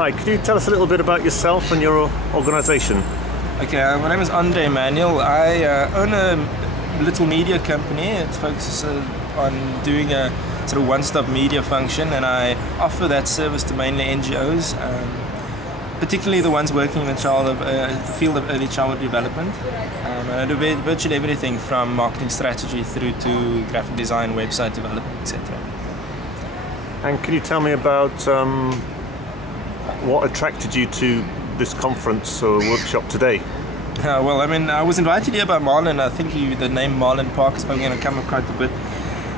Hi, could you tell us a little bit about yourself and your organisation? Okay, my name is Manuel. I own a little media company. It focuses on doing a sort of one-stop media function, and I offer that service to mainly NGOs, particularly the ones working in the field of early childhood development. I do virtually everything from marketing strategy through to graphic design, website development, etc. And can you tell me about what attracted you to this conference or workshop today? Well, I mean, I was invited here by Marlon. I think the name Marlon Park is probably going to come up quite a bit.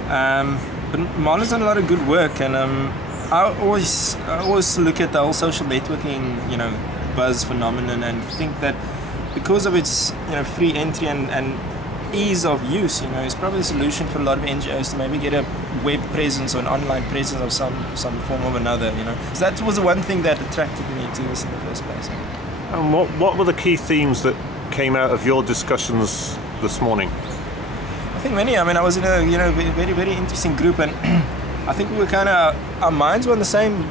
But Marlon's done a lot of good work, and I always look at the whole social networking, buzz phenomenon, and think that because of its, free entry and ease of use, it's probably a solution for a lot of NGOs to maybe get a web presence or an online presence of some form of another, So that was the one thing that attracted me to this in the first place. And what were the key themes that came out of your discussions this morning? I think many. I mean, I was in a very, very interesting group, and I think we were our minds were on the same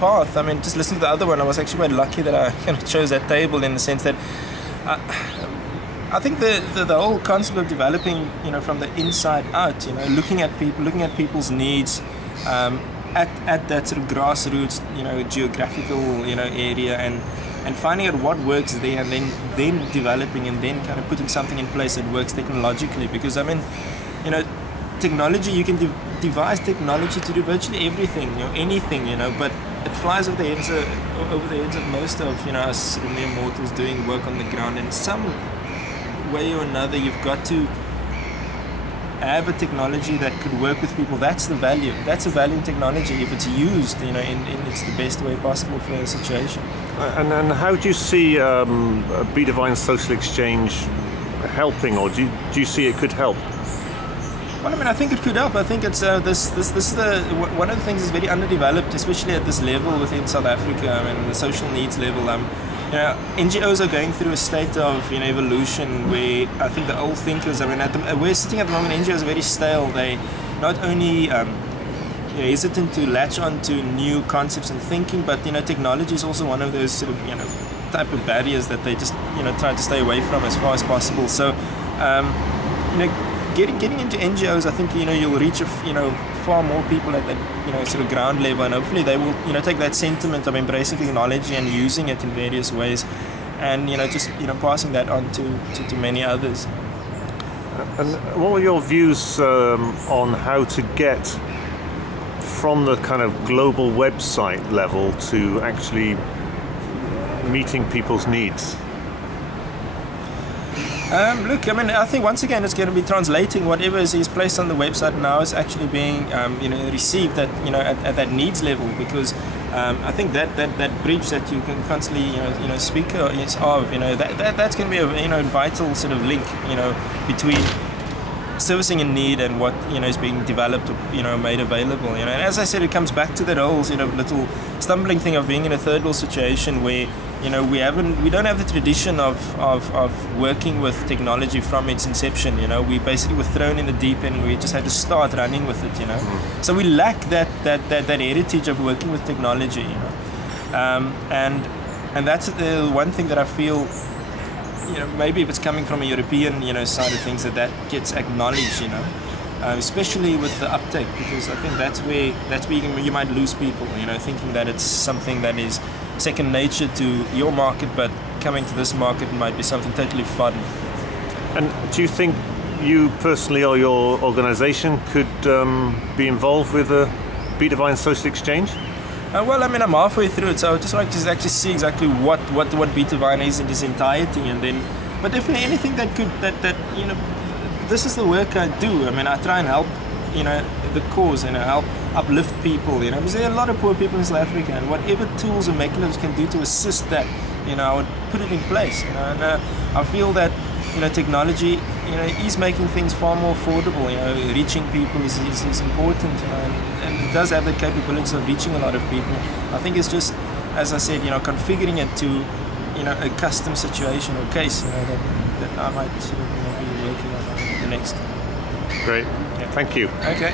path. I mean, just listening to the other one, I was actually quite lucky that I chose that table, in the sense that I think the whole concept of developing, from the inside out, looking at people's needs at that sort of grassroots, geographical, area, and finding out what works there, and then developing and then kind of putting something in place that works technologically. Because I mean, technology, you can devise technology to do virtually everything, anything, but it flies over the heads of most of us sort of mere mortals doing work on the ground. In some way or another, you've got to have a technology that could work with people. That's the value. That's a value in technology if it's used, in it's the best way possible for a situation. And how do you see Betavine Social Exchange helping, or do you see it could help? Well, I mean, I think it could help. I think it's this is one of the things that's very underdeveloped, especially at this level within South Africa. I mean, the social needs level. NGOs are going through a state of evolution where I think the old thinkers. I mean, we're sitting at the moment. NGOs are very stale. They not only hesitant to latch on to new concepts and thinking, but technology is also one of those sort of type of barriers that they just try to stay away from as far as possible. So getting into NGOs, I think you'll reach far more people at that sort of ground level, and hopefully they will take that sentiment of embracing technology and using it in various ways, and just passing that on to many others. And what were your views on how to get from the kind of global website level to actually meeting people's needs? Look, I mean, I think once again it's going to be translating whatever is placed on the website now is actually being received at that needs level, because I think that bridge that you can constantly speak of, that's going to be a vital sort of link between servicing a need and what is being developed or made available. And as I said, it comes back to that whole little stumbling thing of being in a third world situation where we don't have the tradition of working with technology from its inception. We basically were thrown in the deep end and we just had to start running with it. So we lack that heritage of working with technology. And that's the one thing that I feel. Maybe if it's coming from a European, side of things, that gets acknowledged, especially with the uptake, because I think that's where you might lose people, thinking that it's something that is second nature to your market, but coming to this market might be something totally foreign. And do you think you personally or your organisation could be involved with the Betavine Social Exchange? Well, I mean, I'm halfway through it, so I would just like to actually see exactly what Betavine is in its entirety, and then, but definitely anything that this is the work I do. I mean, I try and help, the cause, help uplift people, because there are a lot of poor people in South Africa, and whatever tools and mechanisms can do to assist that, I would put it in place, and I feel that, technology, is making things far more affordable. Reaching people is important, and it does have the capabilities of reaching a lot of people. I think it's just, as I said, configuring it to, a custom situation or case, that I might be working on the next. Great. Yeah. Thank you. Okay.